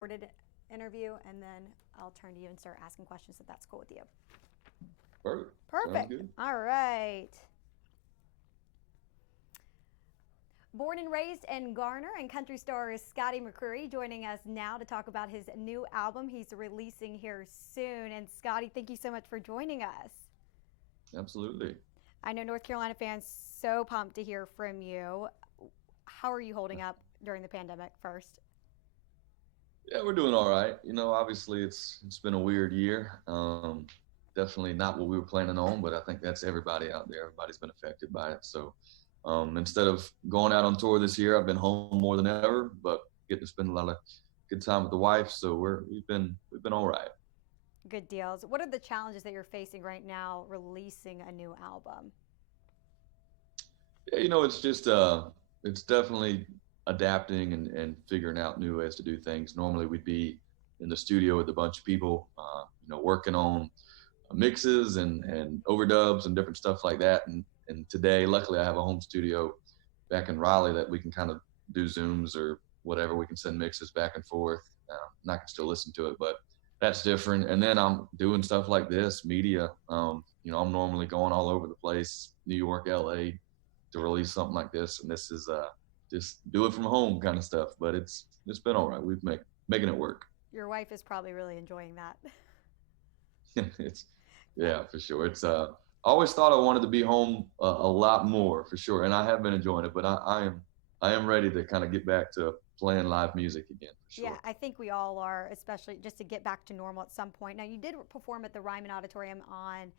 recorded interview, and then I'll turn to you and start asking questions if that's cool with you. Perfect. Sounds Perfect. good. All right. Born and raised in Garner, and country star Scotty McCreery joining us now to talk about his new album he's releasing here soon. And Scotty, thank you so much for joining us. Absolutely. I know North Carolina fans so pumped to hear from you. How are you holding up during the pandemic first? Yeah, we're doing all right. Obviously it's been a weird year. Definitely not what we were planning on, but I think that's everybody out there. Everybody's been affected by it. So instead of going out on tour this year, I've been home more than ever, but getting to spend a lot of good time with the wife. So we've been all right. Good deals. What are the challenges that you're facing right now releasing a new album? Yeah, it's definitely adapting and figuring out new ways to do things. Normally we'd be in the studio with a bunch of people, working on mixes and overdubs and different stuff like that. And today, luckily, I have a home studio back in Raleigh that we can kind of do Zooms or whatever. We can send mixes back and forth, and I can still listen to it, but that's different. And then I'm doing stuff like this, media. I'm normally going all over the place, New York, LA, to release something like this, and this is just do it from home kind of stuff. But it's been all right. Making it work. Your wife is probably really enjoying that. It's yeah, for sure. I always thought I wanted to be home a lot more for sure, and I have been enjoying it. But I am ready to kind of get back to playing live music again for Yeah, sure. I think we all are, especially just to get back to normal at some point. Now, you did perform at the Ryman Auditorium on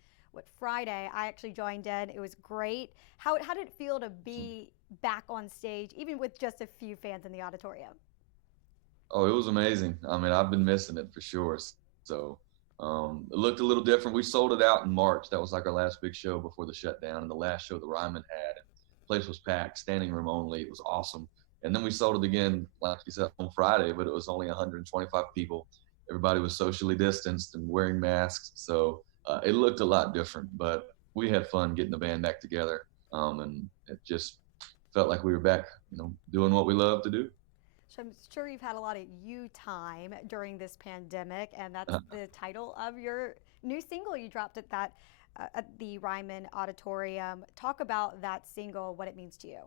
Friday. I actually joined in. It was great. How did it feel to be back on stage, even with just a few fans in the auditorium? Oh, it was amazing. I mean, I've been missing it for sure. So it looked a little different. We sold it out in March. That was like our last big show before the shutdown, and the last show the Ryman had. And the place was packed, standing room only. It was awesome. And then we sold it again, like you said, on Friday, but it was only 125 people. Everybody was socially distanced and wearing masks, so it looked a lot different. But we had fun getting the band back together, and it just felt like we were back, doing what we love to do. So I'm sure you've had a lot of you time during this pandemic, and that's the title of your new single you dropped at the Ryman Auditorium. Talk about that single, what it means to you.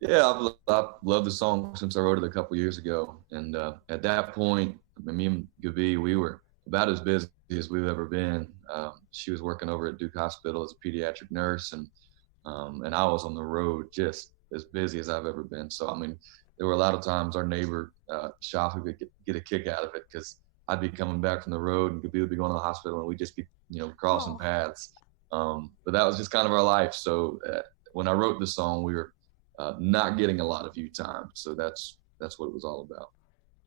Yeah, I've loved the song since I wrote it a couple years ago. And at that point, I mean, me and Gabi, we were about as busy as we've ever been. She was working over at Duke Hospital as a pediatric nurse, and I was on the road just as busy as I've ever been. So, I mean, there were a lot of times our neighbor, Shafi, would get a kick out of it because I'd be coming back from the road and Gabi would be going to the hospital and we'd just be, crossing Oh, paths. But that was just kind of our life. So when I wrote the song, we were not getting a lot of view time. So that's what it was all about.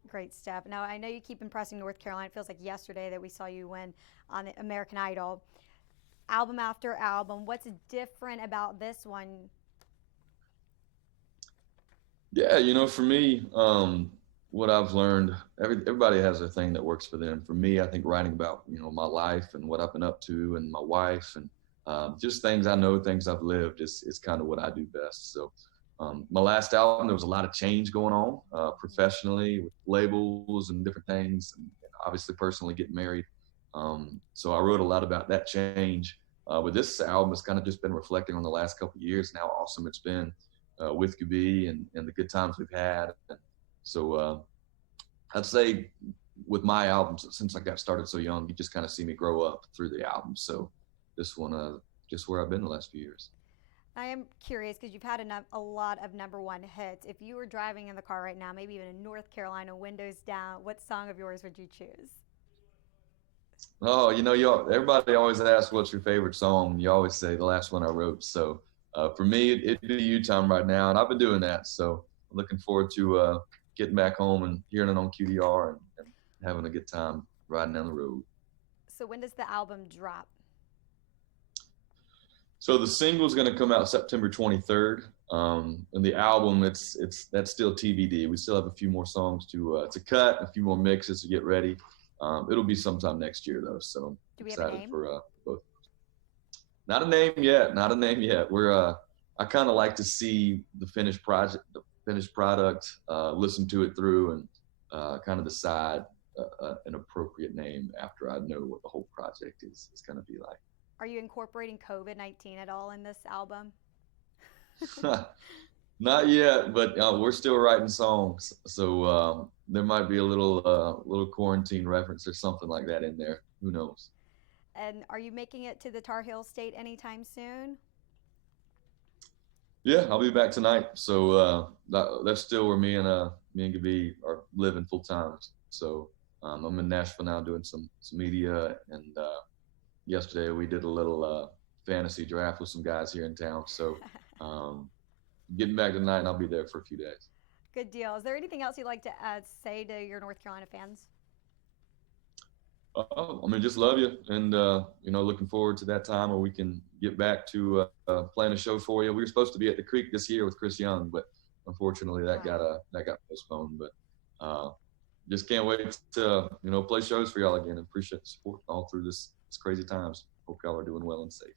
great stuff. Now, I know you keep impressing North Carolina. It feels like yesterday that we saw you win on the American Idol. Album after album, what's different about this one? Yeah, for me, what I've learned, everybody has their thing that works for them. For me, I think writing about, my life and what I've been up to and my wife and just things I know, things I've lived is kind of what I do best. So my last album, there was a lot of change going on professionally with labels and different things, and obviously personally getting married. So I wrote a lot about that change. But this album has kind of just been reflecting on the last couple of years and how awesome it's been with Gabi and the good times we've had. And so I'd say with my albums, since I got started so young, you just kind of see me grow up through the albums. So this one, just where I've been the last few years. I am curious because you've had a lot of number one hits. If you were driving in the car right now, maybe even in North Carolina, windows down, what song of yours would you choose? Oh, everybody always asks what's your favorite song. You always say the last one I wrote. So for me, it'd be You Time right now, and I've been doing that. So I'm looking forward to getting back home and hearing it on QDR and having a good time riding down the road. So when does the album drop? So the single's going to come out September 23rd, and the album that's still TBD. We still have a few more songs to cut, a few more mixes to get ready. It'll be sometime next year though, so Do we have a excited name? for both. Not a name yet. Not a name yet. I kind of like to see the finished product, listen to it through, and kind of decide an appropriate name after I know what the whole project is going to be Are you incorporating COVID-19 at all in this album? like. Not yet, but we're still writing songs, so there might be a little quarantine reference or something like that in there. Who knows? And are you making it to the Tar Heel State anytime soon? Yeah, I'll be back tonight. So that's still where me and Gabi are living full time. So I'm in Nashville now doing some media, and yesterday we did a little fantasy draft with some guys here in town. So um, getting back tonight, and I'll be there for a few days. Good deal. Is there anything else you'd like to say to your North Carolina fans? Oh, I mean, just love you, and looking forward to that time where we can get back to playing a show for you. We were supposed to be at the Creek this year with Chris Young, but unfortunately that got postponed. But just can't wait to play shows for y'all again. Appreciate the support all through this crazy times. Hope y'all are doing well and safe.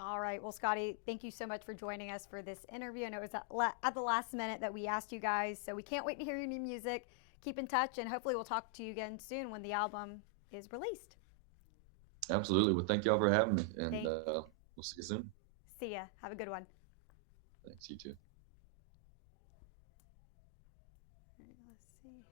All right. Well, Scotty, thank you so much for joining us for this interview. And it was at the last minute that we asked you guys. So we can't wait to hear your new music. Keep in touch, and hopefully we'll talk to you again soon when the album is released. Absolutely. Well, thank y'all for having me, and Thank we'll see you soon. See ya. Have a good one. Thanks. You too. Let's see.